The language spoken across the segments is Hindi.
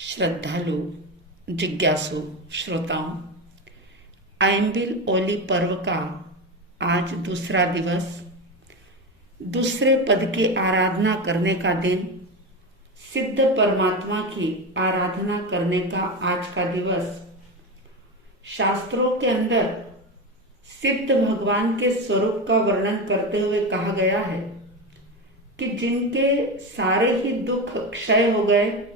श्रद्धालु, जिज्ञासु श्रोताओं, आइंबिल ओली पर्व का आज दूसरा दिवस, दूसरे पद की आराधना करने का दिन, सिद्ध परमात्मा की आराधना करने का आज का दिवस। शास्त्रों के अंदर सिद्ध भगवान के स्वरूप का वर्णन करते हुए कहा गया है कि जिनके सारे ही दुख क्षय हो गए,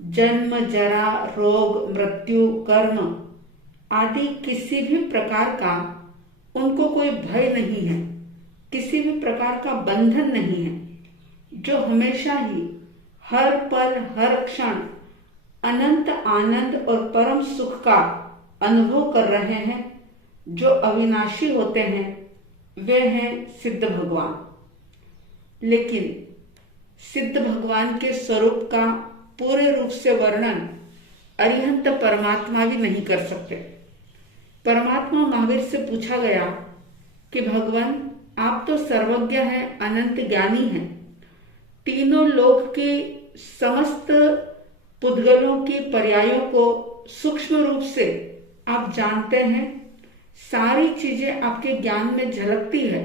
जन्म जरा रोग मृत्यु कर्म आदि किसी भी प्रकार का उनको कोई भय नहीं है, किसी भी प्रकार का बंधन नहीं है, जो हमेशा ही हर पल हर क्षण अनंत आनंद और परम सुख का अनुभव कर रहे हैं, जो अविनाशी होते हैं, वे हैं सिद्ध भगवान। लेकिन सिद्ध भगवान के स्वरूप का पूरे रूप से वर्णन अरिहंत परमात्मा भी नहीं कर सकते। परमात्मा महावीर से पूछा गया कि भगवान, आप तो सर्वज्ञ हैं, अनंत ज्ञानी हैं, तीनों लोक की समस्त पुद्गलों की पर्यायों को सूक्ष्म रूप से आप जानते हैं, सारी चीजें आपके ज्ञान में झलकती है,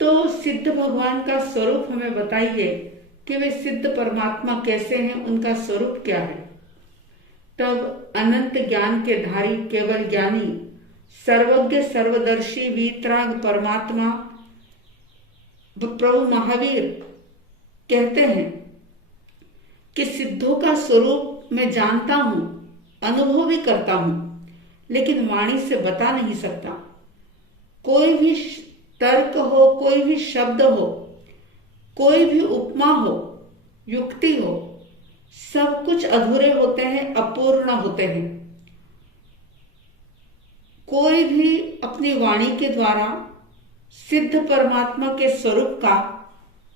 तो सिद्ध भगवान का स्वरूप हमें बताइए कि वे सिद्ध परमात्मा कैसे हैं, उनका स्वरूप क्या है। तब अनंत ज्ञान के धारी केवल ज्ञानी सर्वज्ञ सर्वदर्शी वीतराग परमात्मा प्रभु महावीर कहते हैं कि सिद्धों का स्वरूप मैं जानता हूं, अनुभव भी करता हूं, लेकिन वाणी से बता नहीं सकता। कोई भी तर्क हो, कोई भी शब्द हो, कोई भी उपमा हो, युक्ति हो, सब कुछ अधूरे होते हैं, अपूर्ण होते हैं। कोई भी अपनी वाणी के द्वारा सिद्ध परमात्मा के स्वरूप का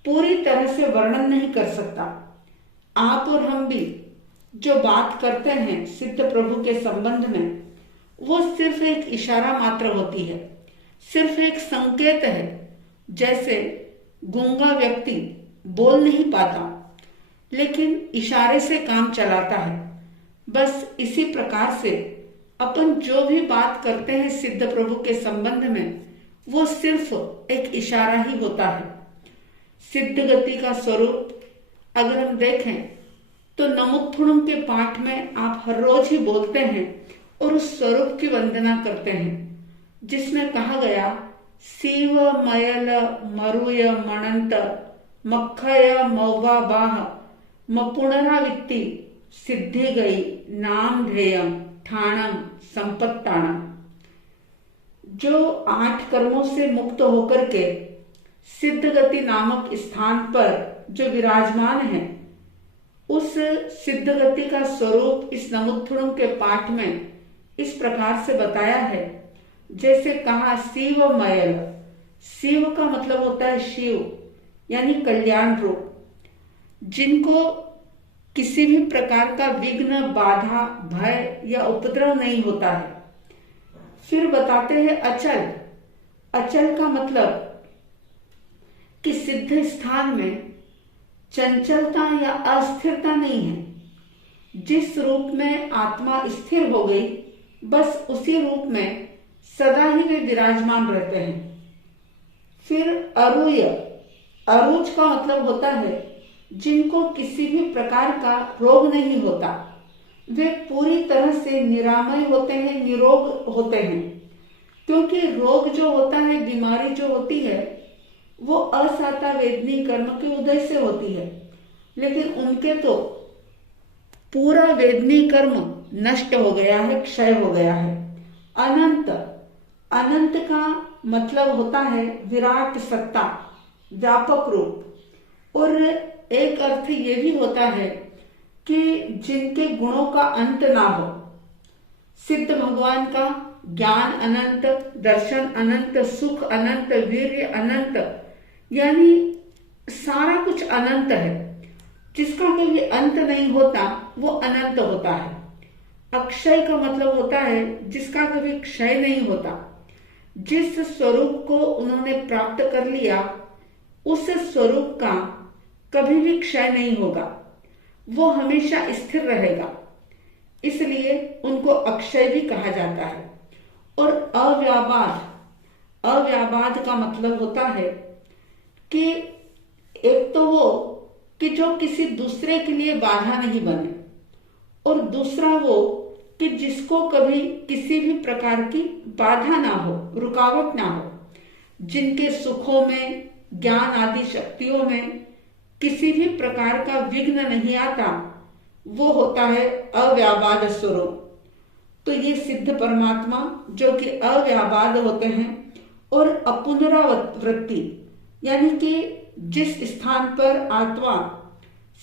पूरी तरह से वर्णन नहीं कर सकता। आप और हम भी जो बात करते हैं सिद्ध प्रभु के संबंध में, वो सिर्फ एक इशारा मात्र होती है, सिर्फ एक संकेत है। जैसे गूंगा व्यक्ति बोल नहीं पाता, लेकिन इशारे से काम चलाता है। बस इसी प्रकार से अपन जो भी बात करते हैं सिद्ध प्रभु के संबंध में, वो सिर्फ एक इशारा ही होता है। सिद्ध गति का स्वरूप अगर हम देखें तो नमुत्थुणम के पाठ में आप हर रोज ही बोलते हैं और उस स्वरूप की वंदना करते हैं, जिसमें कहा गया शिव मयल मरुय मणंत मखय मौवा बाह मपुनरावित्ति सिद्धि गई नाम ध्येयम ठाणम संपत्ताणम। जो 8 कर्मों से मुक्त होकर के सिद्ध गति नामक स्थान पर जो विराजमान है, उस सिद्ध गति का स्वरूप इस नमुत्थुणम के पाठ में इस प्रकार से बताया है। जैसे कहा शिवमयल, शिव का मतलब होता है शिव, यानी कल्याण रूप, जिनको किसी भी प्रकार का विघ्न बाधा भय या उपद्रव नहीं होता है। फिर बताते हैं अचल। अचल का मतलब कि सिद्ध स्थान में चंचलता या अस्थिरता नहीं है। जिस रूप में आत्मा स्थिर हो गई, बस उसी रूप में सदा ही वे विराजमान रहते हैं। फिर अरुय, अरुच का मतलब होता है जिनको किसी भी प्रकार का रोग नहीं होता, वे पूरी तरह से निरामय होते हैं, निरोग होते हैं। क्योंकि रोग जो होता है, बीमारी जो होती है, वो असाता वेदनी कर्म के उदय से होती है, लेकिन उनके तो पूरा वेदनी कर्म नष्ट हो गया है, क्षय हो गया है। अनंत, अनंत का मतलब होता है विराट सत्ता, व्यापक रूप। और एक अर्थ ये भी होता है कि जिनके गुणों का अंत ना हो। सिद्ध भगवान का ज्ञान अनंत, दर्शन अनंत, सुख अनंत, वीर्य अनंत, यानी सारा कुछ अनंत है। जिसका कभी अंत नहीं होता, वो अनंत होता है। अक्षय का मतलब होता है जिसका कभी क्षय नहीं होता। जिस स्वरूप को उन्होंने प्राप्त कर लिया, उस स्वरूप का कभी भी क्षय नहीं होगा। वो हमेशा स्थिर रहेगा, इसलिए उनको अक्षय भी कहा जाता है। और अव्याबाद का मतलब होता है कि एक तो वो कि जो किसी दूसरे के लिए बाधा नहीं बने, और दूसरा वो कि जिसको कभी किसी भी प्रकार की बाधा ना हो, रुकावट ना हो, जिनके सुखों में, ज्ञान आदि शक्तियों में किसी भी प्रकार का विघ्न नहीं आता, वो होता है अव्याबाद स्वरूप। तो ये सिद्ध परमात्मा जो कि अव्याबाद होते हैं और अपुनरावृत्ति, यानी कि जिस स्थान पर आत्मा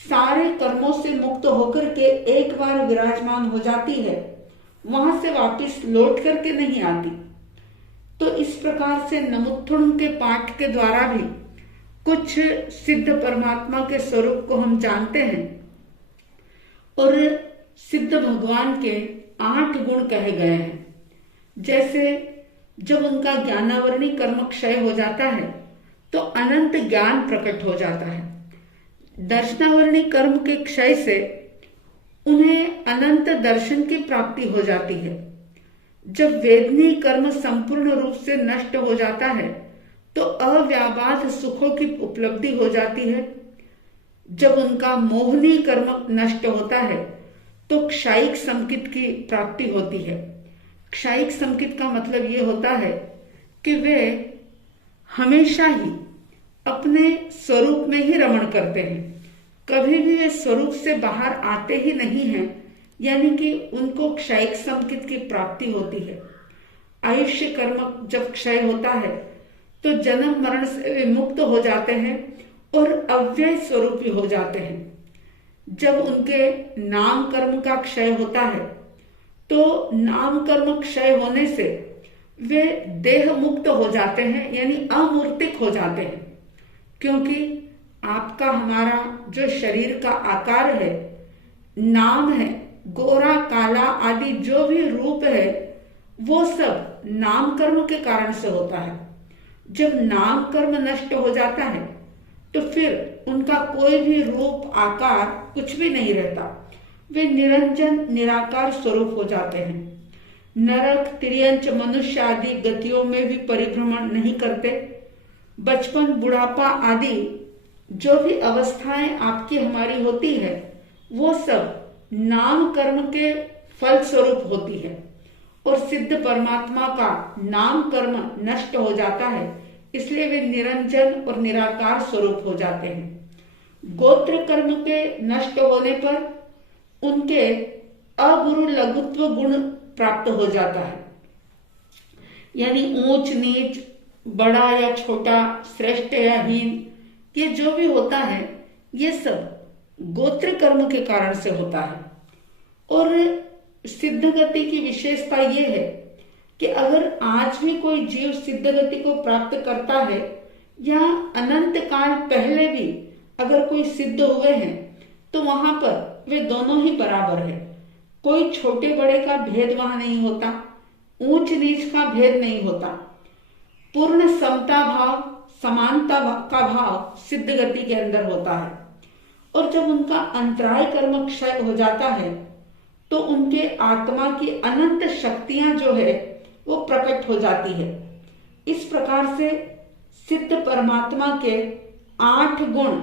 सारे कर्मों से मुक्त होकर के एक बार विराजमान हो जाती है, वहां से वापस लौट करके नहीं आती। तो इस प्रकार से नमुत्थुण के पाठ के द्वारा भी कुछ सिद्ध परमात्मा के स्वरूप को हम जानते हैं। और सिद्ध भगवान के 8 गुण कहे गए हैं। जैसे जब उनका ज्ञानावरणी कर्म क्षय हो जाता है तो अनंत ज्ञान प्रकट हो जाता है। दर्शनावरणी कर्म के क्षय से उन्हें अनंत दर्शन की प्राप्ति हो जाती है। जब वेदनी कर्म संपूर्ण रूप से नष्ट हो जाता है तो अव्याबाद सुखों की उपलब्धि हो जाती है। जब उनका मोहनी कर्म नष्ट होता है तो क्षायिक संकित की प्राप्ति होती है। क्षायिक संकित का मतलब ये होता है कि वे हमेशा ही अपने स्वरूप में ही रमण करते हैं, कभी भी वे स्वरूप से बाहर आते ही नहीं हैं, यानी कि उनको क्षायिक संकित की प्राप्ति होती है। आयुष्य कर्म जब क्षय होता है तो जन्म मरण से वे मुक्त हो जाते हैं और अव्यय स्वरूपी हो जाते हैं। जब उनके नाम कर्म का क्षय होता है तो नाम कर्म क्षय होने से वे देह मुक्त हो जाते हैं, यानी अमूर्तिक हो जाते हैं। क्योंकि आपका हमारा जो शरीर का आकार है, नाम है, गोरा काला आदि जो भी रूप है, वो सब नाम कर्म के कारण से होता है। जब नाम कर्म नष्ट हो जाता है तो फिर उनका कोई भी रूप आकार कुछ भी नहीं रहता, वे निरंजन निराकार स्वरूप हो जाते हैं। नरक, तिर्यंच, मनुष्य आदि गतियों में भी परिभ्रमण नहीं करते। बचपन, बुढ़ापा आदि जो भी अवस्थाएं आपकी हमारी होती है, वो सब नाम कर्म के फल स्वरूप होती है। और सिद्ध परमात्मा का नाम कर्म नष्ट हो जाता है, इसलिए वे निरंजन और निराकार स्वरूप हो जाते हैं। गोत्र कर्म के नष्ट होने पर उनके अगुरु लघुत्व गुण प्राप्त हो जाता है, यानी ऊंच नीच, बड़ा या छोटा, श्रेष्ठ या हीन, ये जो भी होता है ये सब गोत्र कर्म के कारण से होता है। और सिद्ध गति की विशेषता ये है कि अगर आज भी कोई जीव सिद्ध गति को प्राप्त करता है या अनंत काल पहले भी अगर कोई सिद्ध हुए हैं तो वहां पर वे दोनों ही बराबर है। कोई छोटे बड़े का भेद वहां नहीं होता, ऊंच नीच का भेद नहीं होता। पूर्ण समता भाव, समानता का भाव सिद्ध गति के अंदर होता है। और जब उनका अंतराय कर्म क्षय हो जाता है तो उनके आत्मा की अनंत शक्तियां जो है वो प्रकट हो जाती है। इस प्रकार से सिद्ध परमात्मा के 8 गुण,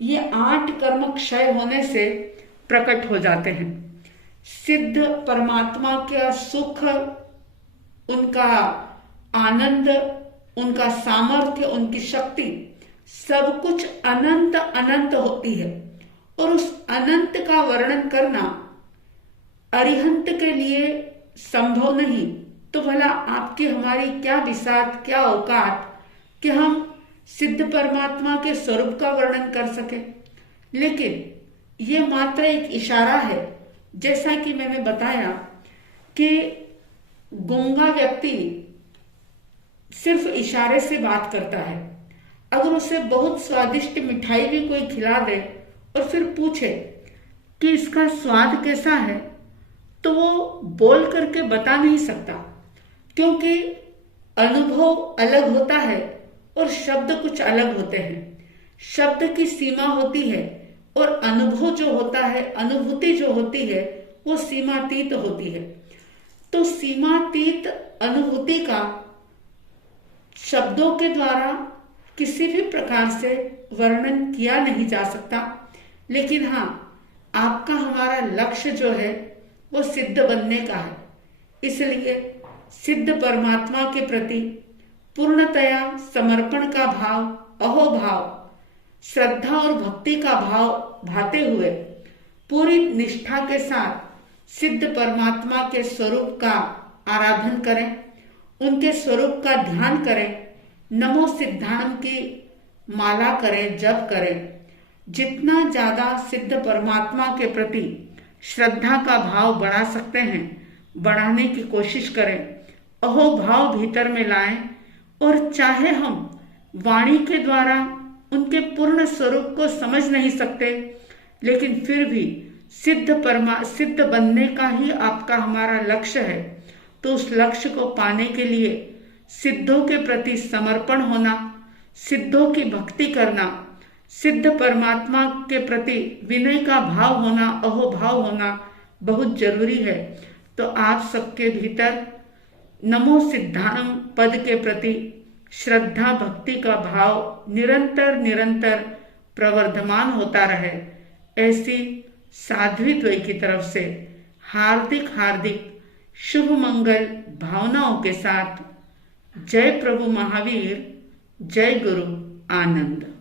ये 8 कर्म क्षय होने से प्रकट हो जाते हैं। सिद्ध परमात्मा का सुख, उनका आनंद, उनका सामर्थ्य, उनकी शक्ति, सब कुछ अनंत अनंत होती है। और उस अनंत का वर्णन करना अरिहंत के लिए संभव नहीं, तो भला आपकी हमारी क्या बिसात, क्या औकात कि हम सिद्ध परमात्मा के स्वरूप का वर्णन कर सके। लेकिन ये मात्र एक इशारा है। जैसा कि मैंने बताया कि गूंगा व्यक्ति सिर्फ इशारे से बात करता है। अगर उसे बहुत स्वादिष्ट मिठाई भी कोई खिला दे और फिर पूछे कि इसका स्वाद कैसा है, तो वो बोल करके बता नहीं सकता, क्योंकि अनुभव अलग होता है और शब्द कुछ अलग होते हैं। शब्द की सीमा होती है और अनुभव जो होता है, अनुभूति जो होती है, वो सीमातीत होती है। तो सीमातीत अनुभूति का शब्दों के द्वारा किसी भी प्रकार से वर्णन किया नहीं जा सकता। लेकिन हाँ, आपका हमारा लक्ष्य जो है वो सिद्ध बनने का है। इसलिए सिद्ध परमात्मा के प्रति पूर्णतया समर्पण का भाव, अहोभाव, श्रद्धा और भक्ति का भाव भाते हुए पूरी निष्ठा के साथ सिद्ध परमात्मा के स्वरूप का आराधन करें, उनके स्वरूप का ध्यान करें, नमो सिद्धाणम की माला करें, जप करें। जितना ज्यादा सिद्ध परमात्मा के प्रति श्रद्धा का भाव बढ़ा सकते हैं, बढ़ाने की कोशिश करें, अहोभाव भीतर में लाएं। और चाहे हम वाणी के द्वारा उनके पूर्ण स्वरूप को समझ नहीं सकते, लेकिन फिर भी सिद्ध बनने का ही आपका हमारा लक्ष्य है, तो उस लक्ष्य को पाने के लिए सिद्धों के प्रति समर्पण होना, सिद्धों की भक्ति करना, सिद्ध परमात्मा के प्रति विनय का भाव होना, अहोभाव होना बहुत जरूरी है। तो आप सबके भीतर नमो सिद्धाणम पद के प्रति श्रद्धा भक्ति का भाव निरंतर निरंतर प्रवर्धमान होता रहे, ऐसी साध्वी द्वय की तरफ से हार्दिक हार्दिक शुभ मंगल भावनाओं के साथ जय प्रभु महावीर, जय गुरु आनंद।